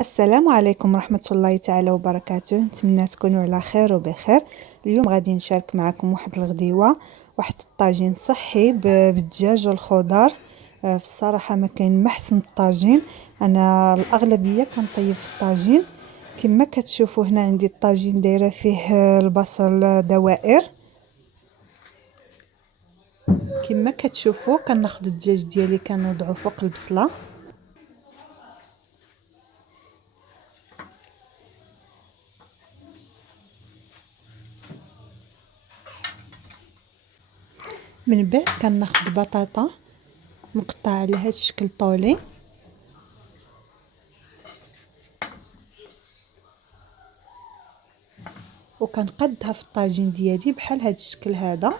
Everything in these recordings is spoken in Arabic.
السلام عليكم ورحمة الله تعالى وبركاته. نتمنى تكونوا على خير وبخير. اليوم غادي نشارك معكم واحد الغديوة، واحد الطاجين صحي بالدجاج والخضر. في الصراحة ما كاين ما احسن الطاجين. انا الاغلبية كنطيب في الطاجين. كما كتشوفوا هنا عندي الطاجين دايره فيه البصل دوائر. كما كتشوفوا كناخذ الدجاج ديالي كنوضعو فوق البصله. من بعد كناخذ بطاطا مقطعه على هذا الشكل طولي، وكنقدها في الطاجين ديالي بحال هذا الشكل هذا.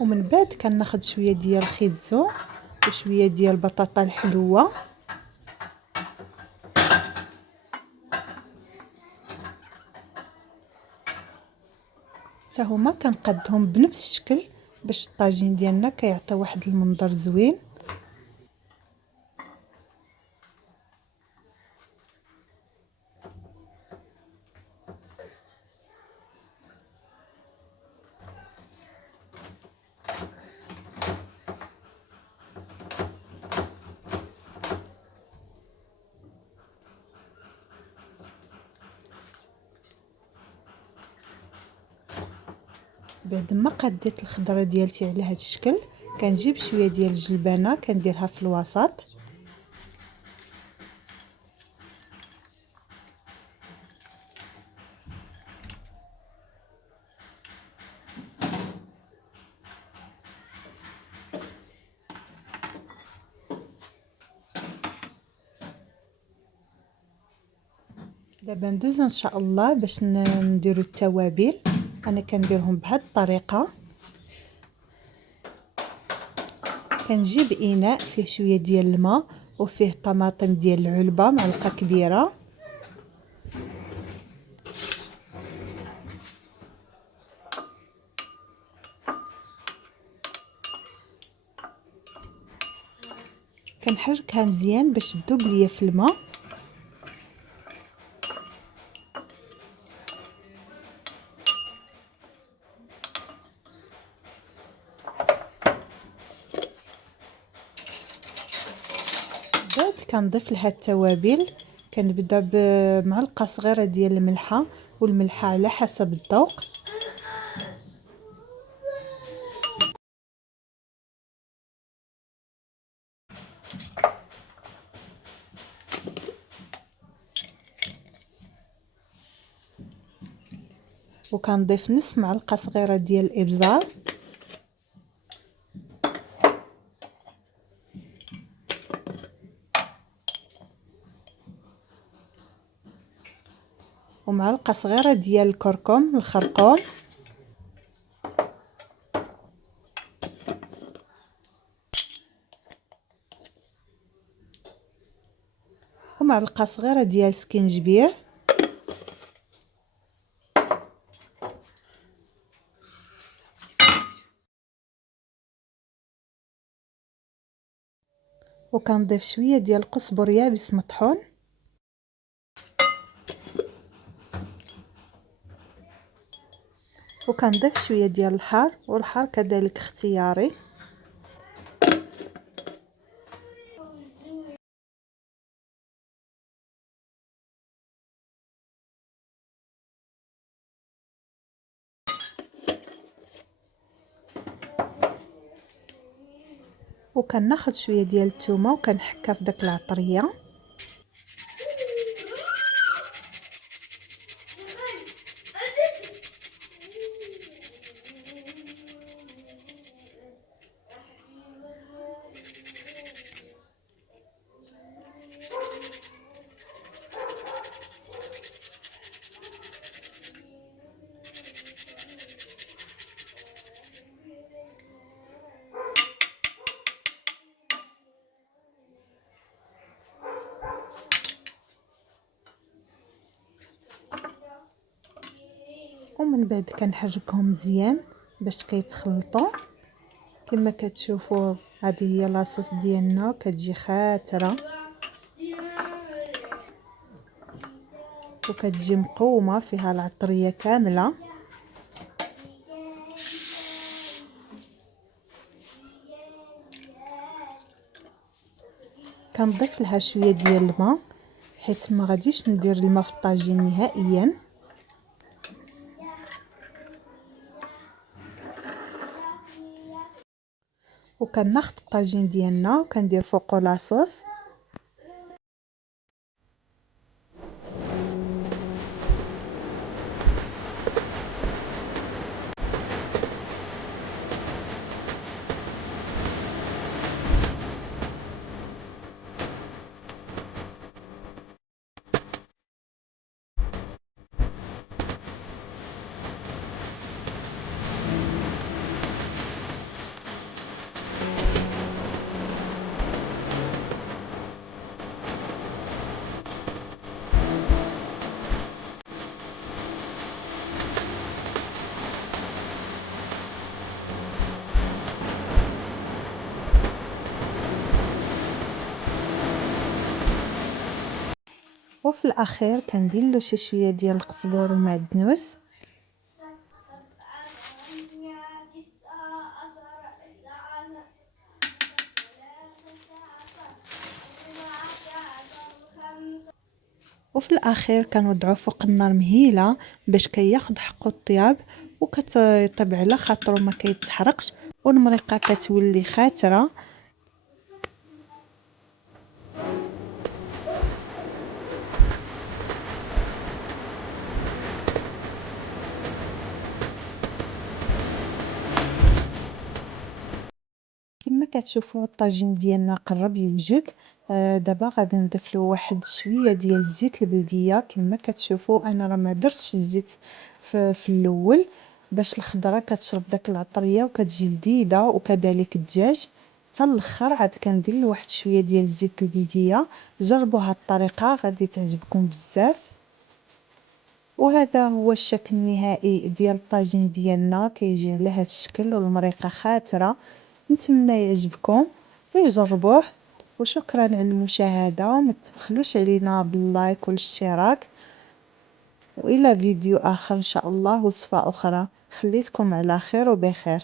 ومن بعد كناخذ شويه ديال الخيزو وشويه ديال البطاطا الحلوه، حتى هما كنقدهم بنفس الشكل باش الطاجين ديالنا كيعطي واحد المنظر زوين. بعد ما قديت الخضره ديالتي على هذا الشكل، كنجيب شويه ديال الجلبانه كنديرها في الوسط، دابا ندوزو ان شاء الله باش نديرو التوابل. انا كنديرهم بهذه الطريقه. كنجيب اناء فيه شويه ديال الماء وفيه طماطم ديال العلبه معلقه كبيره، كنحركها مزيان باش تذوب ليا في الماء. بعد كنضيف لها التوابل. كنبدا بمعلقه صغيره ديال الملحه، والملحه على حسب الذوق. وكنضيف نص معلقه صغيره ديال الابزار، ومعلقه صغيره ديال الكركم الخرقوم، ومعلقه صغيره ديال السكينجبير، وكنضيف شويه ديال القزبر يابس مطحون، وكنضيف شويه ديال الحار، والحار كذلك اختياري. وكناخذ شويه ديال الثومه وكنحكها في داك العطريه. ومن بعد كنحركهم مزيان باش كيتخلطوا. كما كتشوفوا هذه هي لاصوص ديالنا، كتجي خاتره وكتجي مقومه فيها العطريه كامله. كنضيف لها شويه ديال الماء حيت ما غاديش ندير الماء في الطاجين نهائيا. وكناخذ الطاجين ديالنا وكندير فوقو لاصوص. وفي الاخير كندير له شي شويه ديال القزبور والمعدنوس. وفي الاخير كنوضعوه فوق النار مهيله باش كياخد حقو الطياب وكتطيب على خاطرو ما كيتحرقش، والمريقه كتولي خاتره. كما كتشوفوا الطاجين ديالنا قرب يوجد. دابا غادي نضيف له واحد شويه ديال الزيت البلديه. كما كتشوفوا انا راه ما درتش الزيت في الاول باش الخضره كتشرب داك العطريه وكتجي لذيذه، وكذلك الدجاج. حتى الاخر عاد كندير له واحد شويه ديال الزيت البلديه. جربوا هاد الطريقه غادي تعجبكم بزاف. وهذا هو الشكل النهائي ديال الطاجين ديالنا، كيجي على هذا الشكل والمريقه خاتره. نتمنى يعجبكم ويجربوه. وشكرا على المشاهدة، وما تبخلوش علينا باللايك والاشتراك، والى فيديو اخر ان شاء الله وصفة اخرى. خليتكم على خير وبخير.